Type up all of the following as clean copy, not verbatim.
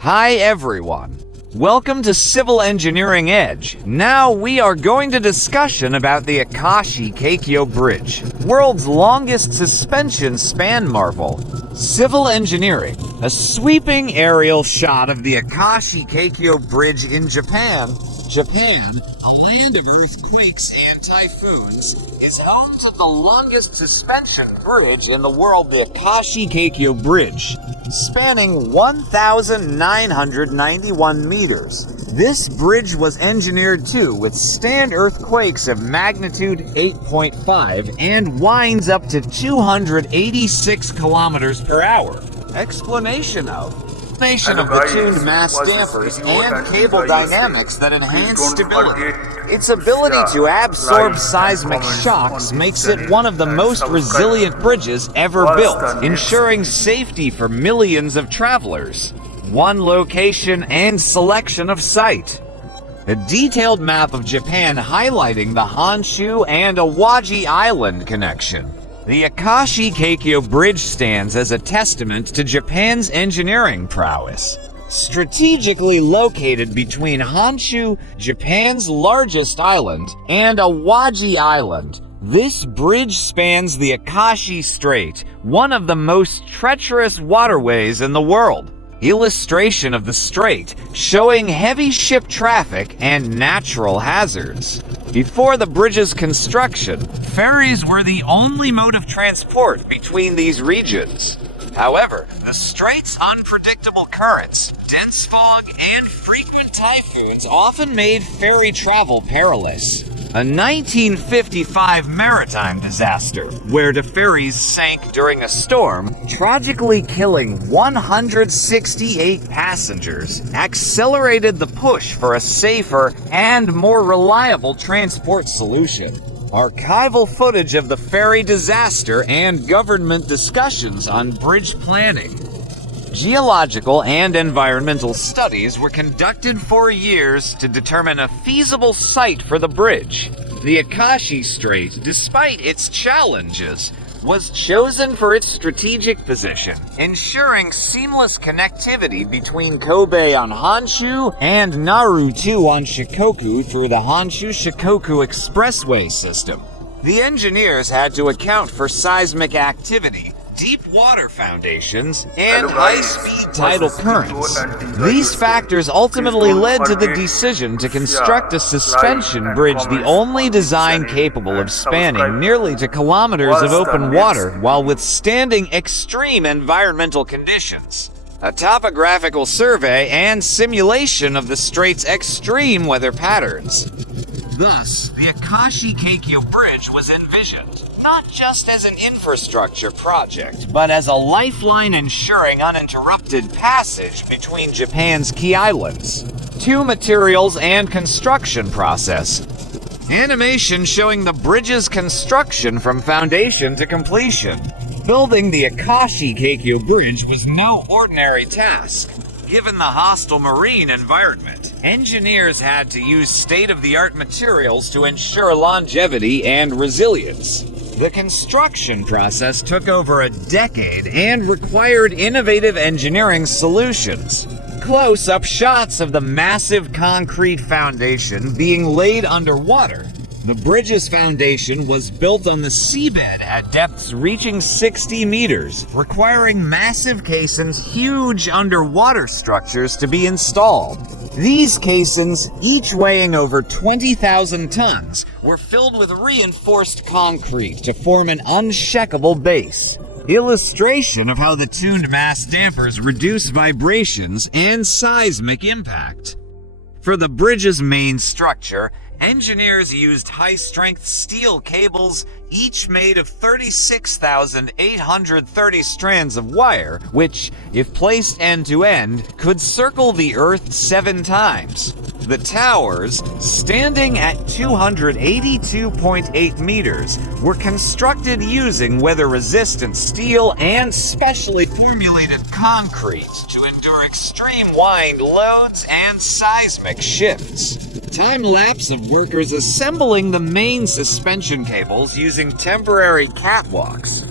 Hi everyone. Welcome to Civil Engineering Edge. Now we are going to discussion about the Akashi Kaikyō Bridge, world's longest suspension span marvel. Civil engineering, a sweeping aerial shot of the Akashi Kaikyō Bridge in Japan, a land of earthquakes and typhoons, is home to the longest suspension bridge in the world, the Akashi Kaikyō Bridge, spanning 1,991 meters. This bridge was engineered to withstand earthquakes of magnitude 8.5 and winds up to 286 kilometers per hour. Explanation of the tuned mass dampers and cable dynamics that enhance stability. Its ability to absorb seismic shocks makes it one of the most resilient bridges ever built, ensuring safety for millions of travelers. One location and selection of site. A detailed map of Japan highlighting the Honshu and Awaji Island connection. The Akashi Kaikyō Bridge stands as a testament to Japan's engineering prowess. Strategically located between Honshu, Japan's largest island, and Awaji Island, this bridge spans the Akashi Strait, one of the most treacherous waterways in the world. Illustration of the strait, showing heavy ship traffic and natural hazards. Before the bridge's construction, ferries were the only mode of transport between these regions. However, the strait's unpredictable currents, dense fog, and frequent typhoons often made ferry travel perilous. A 1955 maritime disaster, where the ferries sank during a storm, tragically killing 168 passengers, accelerated the push for a safer and more reliable transport solution. Archival footage of the ferry disaster and government discussions on bridge planning. Geological and environmental studies were conducted for years to determine a feasible site for the bridge. The Akashi Strait, despite its challenges, was chosen for its strategic position, ensuring seamless connectivity between Kobe on Honshu and Naruto on Shikoku through the Honshu-Shikoku Expressway system. The engineers had to account for seismic activity, deep water foundations, and high-speed tidal currents. These factors ultimately led to the decision to construct a suspension bridge, the only design capable of spanning nearly 2 kilometers of open water while withstanding extreme environmental conditions. A topographical survey and simulation of the strait's extreme weather patterns. Thus, the Akashi Kaikyō Bridge was envisioned not just as an infrastructure project, but as a lifeline ensuring uninterrupted passage between Japan's key islands. 2 materials and construction process. Animation showing the bridge's construction from foundation to completion. Building the Akashi Kaikyō Bridge was no ordinary task. Given the hostile marine environment, engineers had to use state-of-the-art materials to ensure longevity and resilience. The construction process took over a decade and required innovative engineering solutions. Close-up shots of the massive concrete foundation being laid underwater. The bridge's foundation was built on the seabed at depths reaching 60 meters, requiring massive caissons, huge underwater structures to be installed. These caissons, each weighing over 20,000 tons, were filled with reinforced concrete to form an unshakable base. Illustration of how the tuned mass dampers reduce vibrations and seismic impact. For the bridge's main structure, engineers used high-strength steel cables, each made of 36,830 strands of wire, which, if placed end-to-end, could circle the Earth 7 times. The towers, standing at 282.8 meters, were constructed using weather-resistant steel and specially formulated concrete to endure extreme wind loads and seismic shifts. Time-lapse of workers assembling the main suspension cables using temporary catwalks.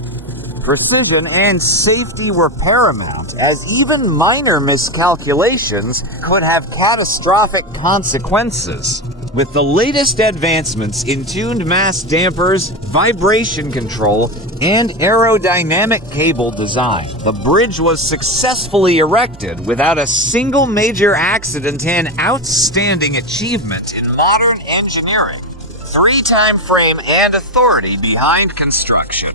Precision and safety were paramount, as even minor miscalculations could have catastrophic consequences. With the latest advancements in tuned mass dampers, vibration control, and aerodynamic cable design, the bridge was successfully erected without a single major accident, an outstanding achievement in modern engineering. 3-time frame and authority behind construction.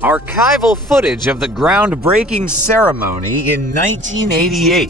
Archival footage of the groundbreaking ceremony in 1988.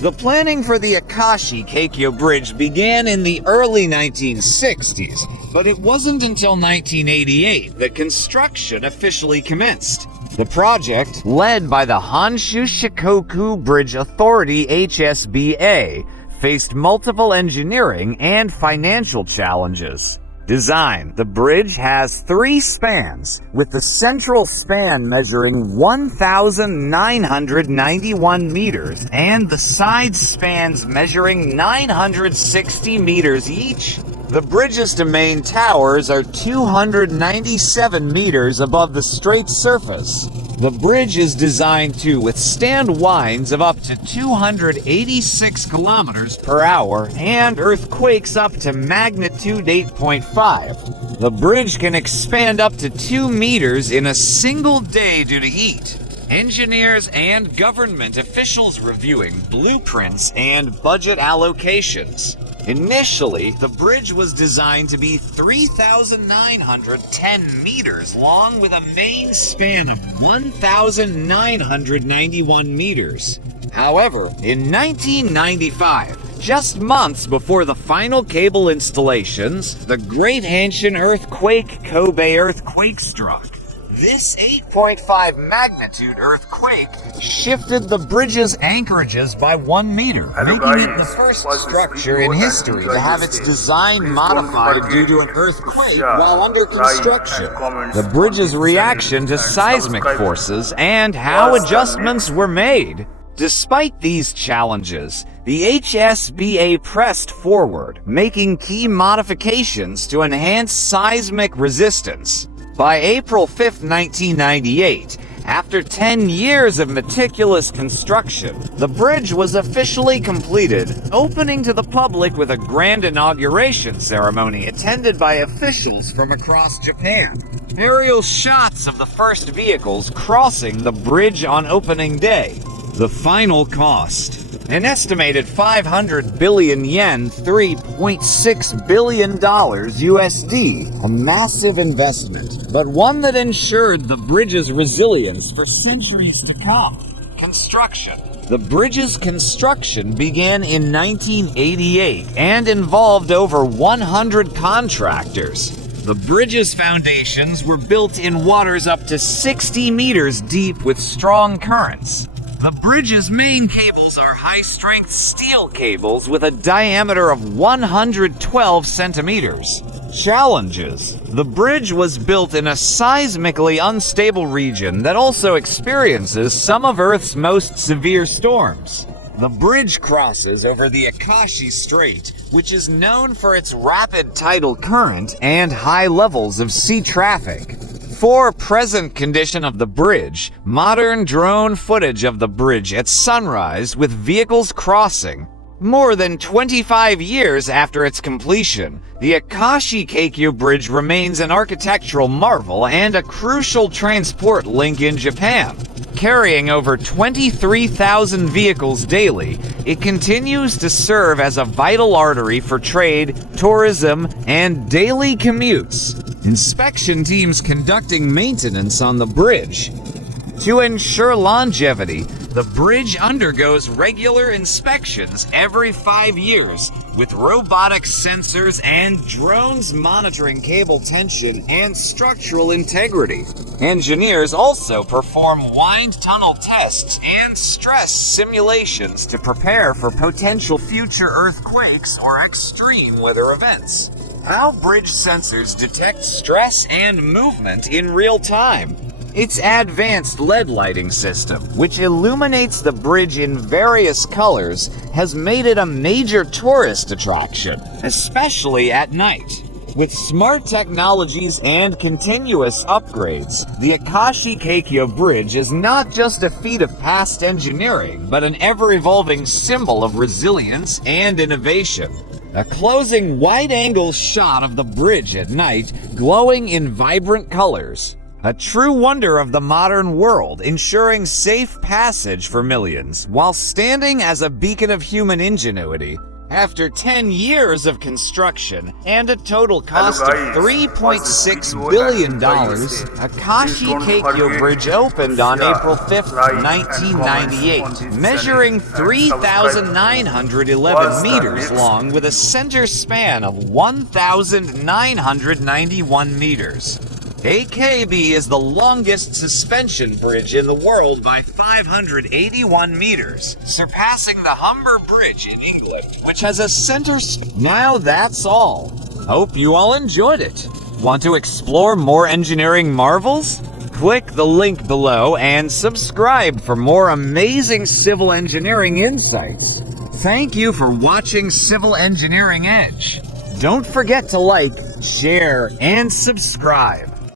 The planning for the Akashi Kaikyō Bridge began in the early 1960s, but it wasn't until 1988 that construction officially commenced. The project, led by the Honshu Shikoku Bridge Authority (HSBA), faced multiple engineering and financial challenges. Design. The bridge has 3 spans, with the central span measuring 1,991 meters and the side spans measuring 960 meters each. The bridge's to main towers are 297 meters above the straight surface. The bridge is designed to withstand winds of up to 286 kilometers per hour and earthquakes up to magnitude 8.5. The bridge can expand up to 2 meters in a single day due to heat. Engineers and government officials reviewing blueprints and budget allocations. Initially, the bridge was designed to be 3,910 meters long with a main span of 1,991 meters. However, in 1995, just months before the final cable installations, the Great Hanshin Earthquake Kobe earthquake struck. This 8.5 magnitude earthquake shifted the bridge's anchorages by 1 meter, making it the first structure in history to have its design modified due to an earthquake while under construction. The bridge's reaction to seismic forces and how adjustments were made. Despite these challenges, the HSBA pressed forward, making key modifications to enhance seismic resistance. By April 5, 1998, after 10 years of meticulous construction, the bridge was officially completed, opening to the public with a grand inauguration ceremony attended by officials from across Japan. Aerial shots of the first vehicles crossing the bridge on opening day. The final cost. An estimated 500 billion yen, $3.6 billion USD. A massive investment, but one that ensured the bridge's resilience for centuries to come. Construction. The bridge's construction began in 1988 and involved over 100 contractors. The bridge's foundations were built in waters up to 60 meters deep with strong currents. The bridge's main cables are high-strength steel cables with a diameter of 112 centimeters. Challenges. The bridge was built in a seismically unstable region that also experiences some of Earth's most severe storms. The bridge crosses over the Akashi Strait, which is known for its rapid tidal current and high levels of sea traffic. For present condition of the bridge, modern drone footage of the bridge at sunrise with vehicles crossing. More than 25 years after its completion, the Akashi Kaikyō Bridge remains an architectural marvel and a crucial transport link in Japan. Carrying over 23,000 vehicles daily, it continues to serve as a vital artery for trade, tourism, and daily commutes. Inspection teams conducting maintenance on the bridge. To ensure longevity, the bridge undergoes regular inspections every 5 years, with robotic sensors and drones monitoring cable tension and structural integrity. Engineers also perform wind tunnel tests and stress simulations to prepare for potential future earthquakes or extreme weather events. How bridge sensors detect stress and movement in real time. Its advanced LED lighting system, which illuminates the bridge in various colors, has made it a major tourist attraction, especially at night. With smart technologies and continuous upgrades, the Akashi Kaikyō Bridge is not just a feat of past engineering, but an ever-evolving symbol of resilience and innovation. A closing wide-angle shot of the bridge at night, glowing in vibrant colors. A true wonder of the modern world, ensuring safe passage for millions, while standing as a beacon of human ingenuity. After 10 years of construction and a total cost of $3.6 billion, Akashi Kaikyō Bridge opened on April 5, 1998, measuring 3,911 meters long with a center span of 1,991 meters. AKB is the longest suspension bridge in the world by 581 meters, surpassing the Humber Bridge in England, which has a center. Now that's all. Hope you all enjoyed it. Want to explore more engineering marvels? Click the link below and subscribe for more amazing civil engineering insights. Thank you for watching Civil Engineering Edge. Don't forget to like, share, and subscribe.